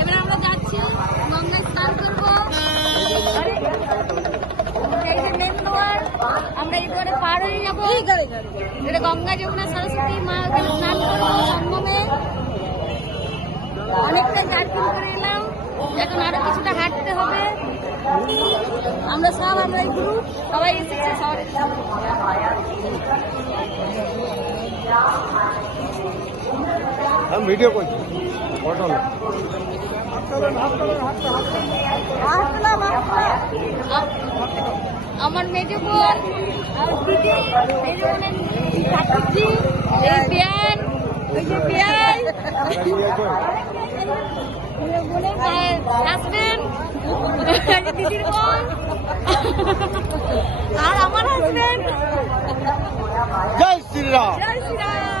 এবার আমরা যাচ্ছি গঙ্গায় স্নান করবো। মেন দুয়ার আমরা এই দুয়ারে পার হয়ে যাবো। এটা গঙ্গা যমুনা সরস্বতী মা স্নান করবো সঙ্গমে। অনেকটা জার্কিং করে এলাম, এখন আরো কিছুটা হাঁটতে হবে। আমরা এই গ্রুপ সবাই এসেছে শহরে। আমি ভিডিও করছি, ফটো না। আমার মেজো বোন আর দিদি, মেজো বোনের ঠাকুরজি, এই বিয়ান, ওই যে বিয়াই, বোনের হাজবেন্ড, দিদির বোন আর আমার হাজবেন্ড। জয় শ্রীরাম। জয় শ্রীরাম।